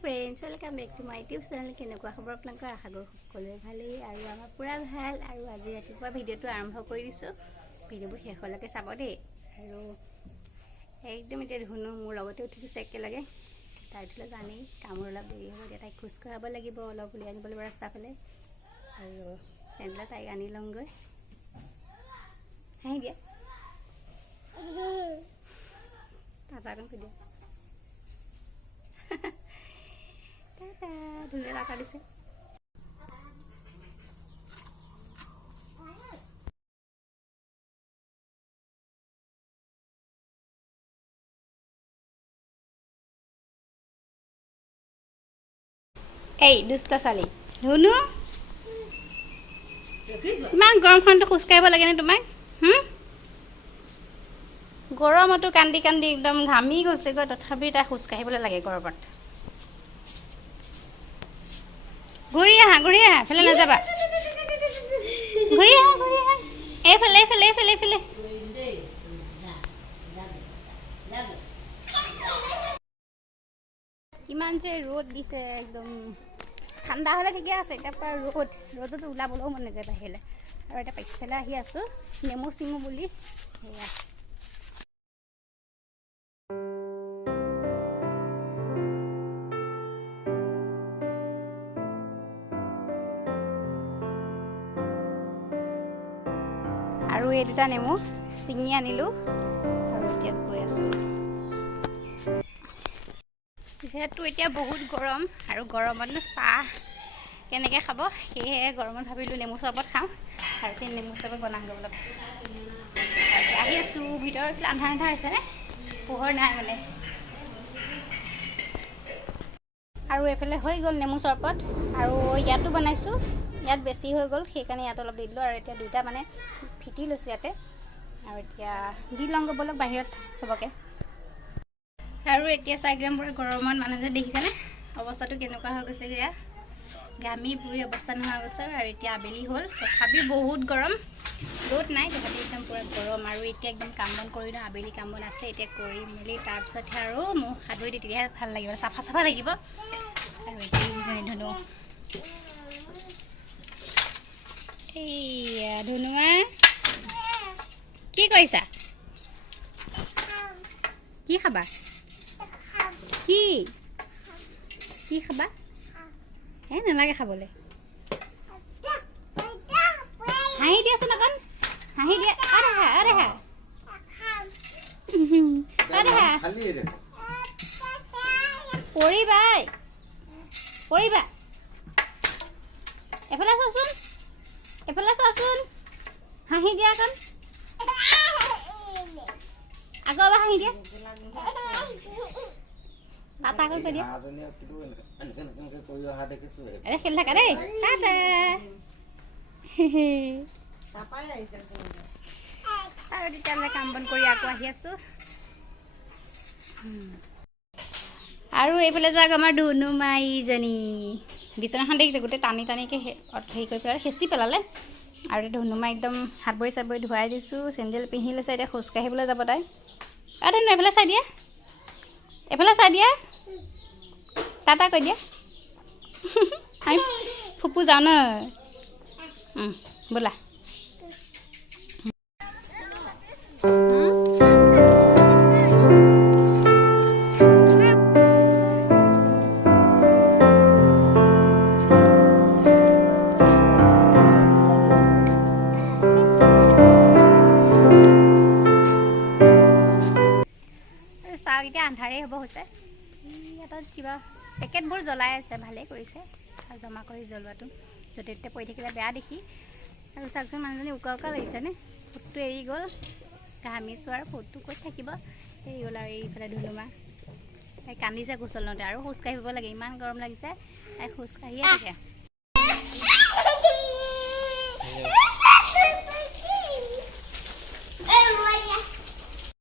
friends welcome back to my YouTube channel केनेकुवा खबर आपलोक आशा करो সকলোৱে ভালেই আৰু আমাৰ পুৰা ভাল আৰু আজি ৰাতিপুৱা ভিডিঅ'টো আৰম্ভ কৰি দিছো ভিডিঅ'বোৰ শেষলৈকে চাব দেই আৰু একদম এতিয়া ধুনু মোৰ লগতে উঠি দিছে একেলগে তাই উঠিলে জানেই কামৰ অলপ দেৰি হ'ব এতিয়া তাইক খোজ কঢ়াব লাগিব অলপ উলিয়াই আনিব লাগিব ৰাস্তা ফালে আৰু তেনেহ'লে তাইক আনি লওঁগৈ হাঁহি দিয়া টাটা কৈ দিয়া টাটা ধুনুৱে টাটা দিছে এই দুষ্ট ছোৱালী ধুনু ইমান গৰমখনতো খোজ কাঢ়িব লাগেনে তোমাক গৰমতো কান্দি কান্দি একদম ঘামি গৈছেগৈ তথাপি তাই খোজ কাঢ়িবলৈ লাগে গৰমত ঘূৰি আহা এফালে নাযাবা ঘূৰি আহা এইফালে ইমান যে ৰ'দ দিছে একদম ঠাণ্ডা হ'লে ঠিকে আছে এতিয়া পৰা ৰ'দতো ওলাবলৈও মন নাযায় বাহিৰলৈ আৰু এতিয়া পিছফালে আহি আছোঁ নেমু চিঙো বুলি সেয়া আৰু এই দুটা নেমু চিঙি আনিলোঁ আৰু এতিয়া গৈ আছোঁ যিহেতু এতিয়া বহুত গৰম আৰু গৰমতনো চাহ কেনেকৈ খাব সেয়েহে গৰমত ভাবিলোঁ নেমু চৰবত খাওঁ আৰু এতিয়া নেমু চৰবত বনাওঁগৈ অলপ আহি আছোঁ ভিতৰত আন্ধাৰ হৈছেনে পোহৰ নাই মানে আৰু এইফালে হৈ গ'ল নেমু চৰবত আৰু ইয়াতো বনাইছোঁ ইয়াত বেছি হৈ গ'ল সেইকাৰণে ইয়াত অলপ দি দিলোঁ আৰু এতিয়া দুইটা মানে ফিটি লৈছোঁ ইয়াতে আৰু এতিয়া দি লওঁগৈ ব'লক বাহিৰত চবকে আৰু এতিয়া চাইগ্ৰাম পুৰা গৰমত মানুহ যে দেখিছেনে অৱস্থাটো কেনেকুৱা হৈ গৈছে এয়া ঘামি পুৰি অৱস্থা নোহোৱা গৈছে আৰু এতিয়া আবেলি হ'ল তথাপি বহুত গৰম ৰ'দ নাই তথাপি একদম পুৰা গৰম আৰু এতিয়া একদম কাম বন কৰি দিওঁ আবেলি কাম বন আছে এতিয়া কৰি মেলি তাৰপিছতহে আৰু মোক হাত ভৰি দি তেতিয়াহে ভাল লাগিব চাফা লাগিব আৰু এতিয়া ধুনু এইয়া ধুনুমা কি কৰিছা কি খাবা কি খাবা নালাগে খাবলৈ হাঁহি দিয়াচোন অকণ হাঁহি দিয়া আৰে হা পৰিবা এফালে চোৱাচোন হাঁহি দিয়া অকণ আকৌ এবাৰ হাঁহি দিয়া টাটা কৈ দিয়া খেলি থাকা দেই টাটা আৰু তেতিয়াহ'লে কাম বন কৰি আকৌ আহি আছোঁ আৰু এইফালে যাওক আমাৰ ধুনু মাইজনী বিচনাখন দেখিছে গোটেই টানিকৈ হেৰি কৰি পেলালে হেঁচি পেলালে আৰু এতিয়া ধুনুমাই একদম হাত ভৰি চাত ভৰি ধুৱাই দিছোঁ চেণ্ডেল পিন্ধি লৈছে এতিয়া খোজকাঢ়িবলৈ যাব তাই ধুনু এইফালে চাই দিয়া টাটা কৈ দিয়া আমি ফুপু যাওঁ ন ব'লা চাহকেইটা আন্ধাৰেই হ'ব হৈছে ইয়াত কিবা পেকেটবোৰ জ্বলাই আছে ভালেই কৰিছে আৰু জমা কৰি জ্বলোৱাটো য'তে ত'তে পৰি থাকিলে বেয়া দেখি আৰু চাওকচোন মানুহজনী উকা লাগিছেনে ফুটটো এৰি গ'ল ঘামিছোঁ আৰু ফুটটো ক'ত থাকিব এৰি গ'ল আৰু এইফালে ধুনুমা তাই কান্দিছে কোচল লওঁতে আৰু খোজকাঢ়িব লাগে ইমান গৰম লাগিছে তাই খোজকাঢ়িয়ে থাকে